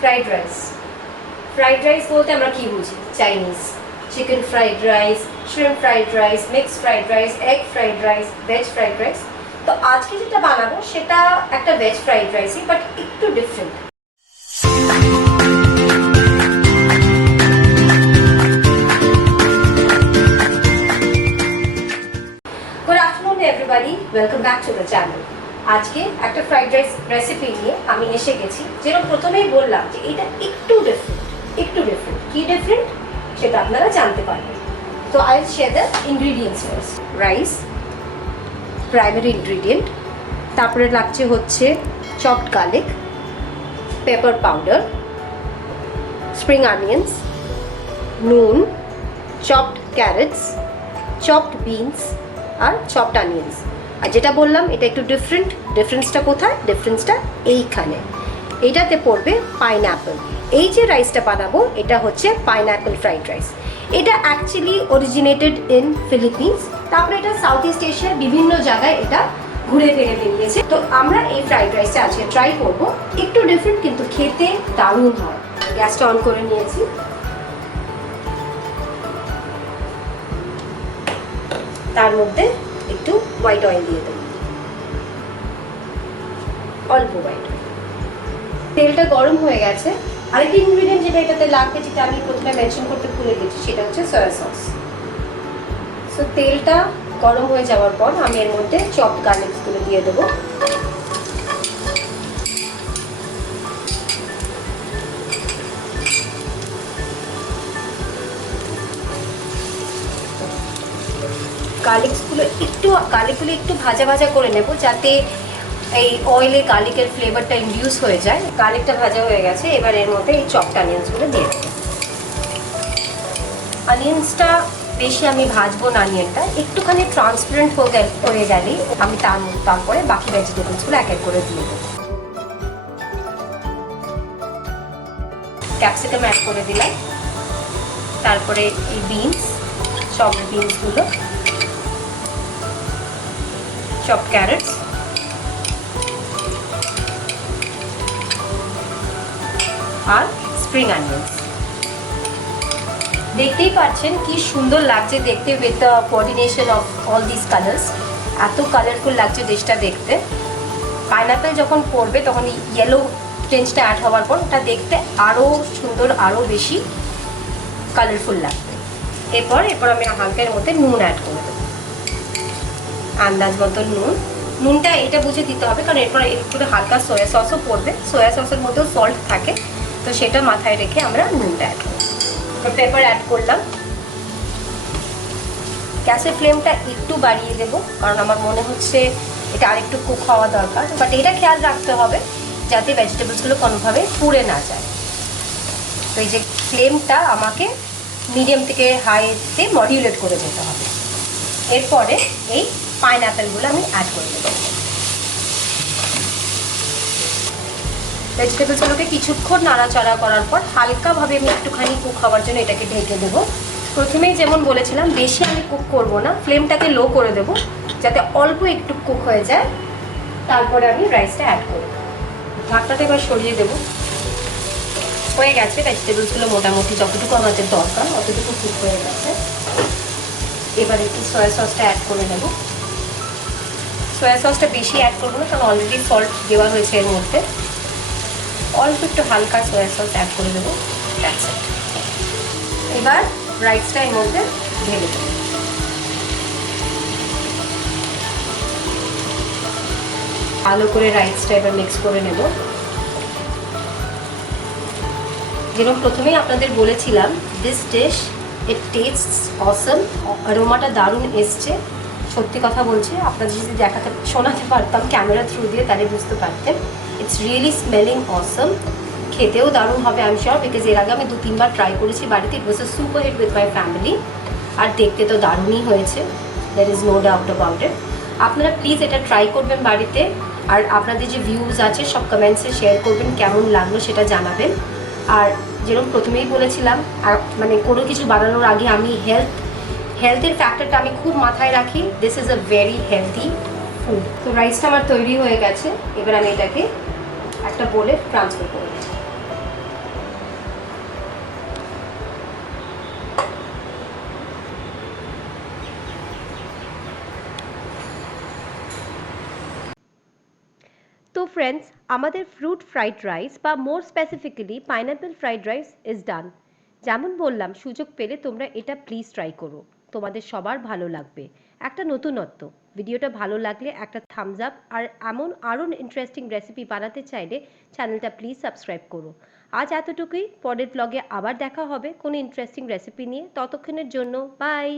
Fried rice. Fried rice বলতে আমরা কি বুঝি? Chinese chicken fried rice, shrimp fried rice, mixed fried rice, egg fried rice, veg fried rice. তো আজকে যেটা বানাবো সেটা একটা ভেজ ফ্রাইড রাইসই, বাট একটু different. Good afternoon everybody, welcome back to the channel. আজকে একটা ফ্রাইড রাইস রেসিপি নিয়ে আমি এসে গেছি। যেরকম প্রথমেই বললাম যে এটা একটু ডিফারেন্ট। কি ডিফারেন্ট সেটা আপনারা জানতে পারবেন। তো I will share the ingredients first. Rice primary ingredient, তারপরে লাগছে হচ্ছে chopped garlic, paper powder, spring onions, নুন, চপড ক্যারেটস, চপড বিনস আর চপড অনিয়ন্স। আর যেটা বললাম এটা একটু ডিফারেন্সটা কোথায়? ডিফারেন্সটা এইখানে, এইটাতে পড়বে পাইনঅ্যাপল। এই যে রাইসটা বানাবো এটা হচ্ছে পাইনঅ্যাপল ফ্রাইড রাইস। এটা অ্যাকচুয়ালি অরিজিনেটেড ইন ফিলিপিন্স, তারপরে এটা সাউথ ইস্ট এশিয়ার বিভিন্ন জায়গায় এটা ঘুরে ফিরে বেরিয়েছে। তো আমরা এই ফ্রাইড রাইসটা আজকে ট্রাই করবো। একটু ডিফারেন্ট কিন্তু খেতে দারুণ হয়। গ্যাসটা অন করে নিয়েছি। তার মধ্যে একটু হোয়াইট অয়েল দিয়ে দেবো, অল্প হোয়াইট। তেলটা গরম হয়ে গেছে। আরেকটি ইনগ্রিডিয়েন্ট যেটা এটাতে লাগবে, যেটা আমি প্রথমে মেনশন করতে ভুলে গেছি, সেটা হচ্ছে সয়া সস। সো তেলটা গরম হয়ে যাওয়ার পর আমি এর মধ্যে চপড গার্লিকসগুলো দিয়ে দেবো। গার্লিকগুলো একটু ভাজা ভাজা করে নেব, যাতে এই অয়েলে গার্লিকের ফ্লেভারটা ইনডিউস হয়ে যায়। গার্লিকটা ভাজা হয়ে গেছে, এবার এর মধ্যে এই চপড অনিয়ন্সগুলো দিয়ে দেবো। অনিয়ন্সটা বেশি আমি ভাজবো না, অনিয়নটা একটুখানি ট্রান্সপারেন্ট হয়ে গেলেই আমি তারপরে বাকি ভেজিটেবলসগুলো এক এক করে দিয়ে দেবো। ক্যাপসিকাম অ্যাড করে দিলাম, তারপরে এই বিনস, চপড বিনসগুলো, চপড ক্যারেটস আর স্প্রিং অনিয়ন্স। দেখতেই পাচ্ছেন কি সুন্দর লাগছে দেখতে, with the coordination of all this colours. এত কালারফুল লাগছে ডিশটা দেখতে। পাইনঅ্যাপল যখন পড়বে তখন ইয়েলো টেন্সটা অ্যাড হওয়ার পর ওটা দেখতে আরও সুন্দর, আরও বেশি কালারফুল লাগবে। এরপর আমি হালকা এর মধ্যে নুন অ্যাড করে দেবো, আন্দাজ মতো নুনটা এটা বুঝে দিতে হবে, কারণ এরপর একটু হালকা সয়া সসও পড়বে। সয়া সসের মধ্যেও সল্ট থাকে, তো সেটা মাথায় রেখে আমরা নুনটা অ্যাড করব। পেপার অ্যাড করলাম। গ্যাসের ফ্লেমটা একটু বাড়িয়ে দেবো, কারণ আমার মনে হচ্ছে এটা আরেকটু কুক হওয়া দরকার। বাট এটা খেয়াল রাখতে হবে যাতে ভেজিটেবলসগুলো কোনোভাবে পুড়ে না যায়। তো এই যে ফ্লেমটা আমাকে মিডিয়াম থেকে হাইতে মডিউলেট করে দিতে হবে। এরপরে এই পাইনঅ্যাপেলগুলো আমি অ্যাড করে দেবো। ভেজিটেবলসগুলোকে কিছুক্ষণ নাড়াচাড়া করার পর হালকাভাবে আমি একটুখানি কুক হওয়ার জন্য এটাকে ঢেকে দেবো। প্রথমেই যেমন বলেছিলাম বেশি আমি কুক করব না, ফ্লেমটাকে লো করে দেবো যাতে অল্প একটু কুক হয়ে যায়। তারপরে আমি রাইসটা অ্যাড করব। ঢাকনাটা এবার সরিয়ে দেবো। হয়ে গেছে, ভেজিটেবলসগুলো মোটামুটি যতটুকু আমাদের দরকার অতটুকু কুক হয়ে গেছে। এবার একটু সয়া সসটা অ্যাড করে নেব। সয়া সসটা বেশি অ্যাড করবো না, কারণ অলরেডি সল্ট দেওয়া হয়েছে এর মধ্যে। অল্প একটু হালকা সয়া সস অ্যাড করে দেবো। এবার রাইসটা এর মধ্যে ঢেলে দেবো। ভালো করে রাইসটা এবার মিক্স করে নেব। যেরকম প্রথমেই আপনাদের বলেছিলাম, দিস ডিশ ইট টেস্টস অসম। অ্যারোমাটা দারুণ এসছে, সত্যি কথা বলছি। আপনাদের যদি শোনাতে পারতাম ক্যামেরা থ্রু দিয়ে তাহলে বুঝতে পারতেন। ইটস রিয়েলি স্মেলিং অসম। খেতেও দারুণ হবে আই এম শিওর, বিকজ এর আগে আমি 2-3 বার ট্রাই করেছি বাড়িতে। It was a super hit with my family. আর দেখতে তো দারুণই হয়েছে, there is no doubt about it. আপনারা প্লিজ এটা ট্রাই করবেন বাড়িতে। আর আপনাদের যে ভিউজ আছে সব কমেন্টসে শেয়ার করবেন, কেমন লাগলো সেটা জানাবেন। আর যেরকম প্রথমেই বলেছিলাম, আর মানে কোনো কিছু বানানোর আগে আমি হেলথের ফ্যাক্টরটা আমি খুব মাথায় রাখি। This is a very healthy food. তো রাইসটা আমার তৈরি হয়ে গেছে। এবার আমি এটাকে একটা বোলে ট্রান্সফার করে দিই। তো ফ্রেন্ডস, আমাদের ফ্রুট ফ্রাইড রাইস বা more specifically pineapple fried rice is done. যেমন বললাম, সুযোগ পেলে তোমরা এটা প্লিজ ট্রাই করো, তোমাদের সবার ভালো লাগবে। একটা নতুনত্ব। ভিডিওটা ভালো লাগলে একটা থামস আপ, আর এমন আরও ইন্টারেস্টিং রেসিপি বানাতে চাইলে চ্যানেলটা প্লিজ সাবস্ক্রাইব করো। আজ এতটুকুই, পরের ব্লগে আবার দেখা হবে কোনো ইন্টারেস্টিং রেসিপি নিয়ে। ততক্ষণের জন্য বাই।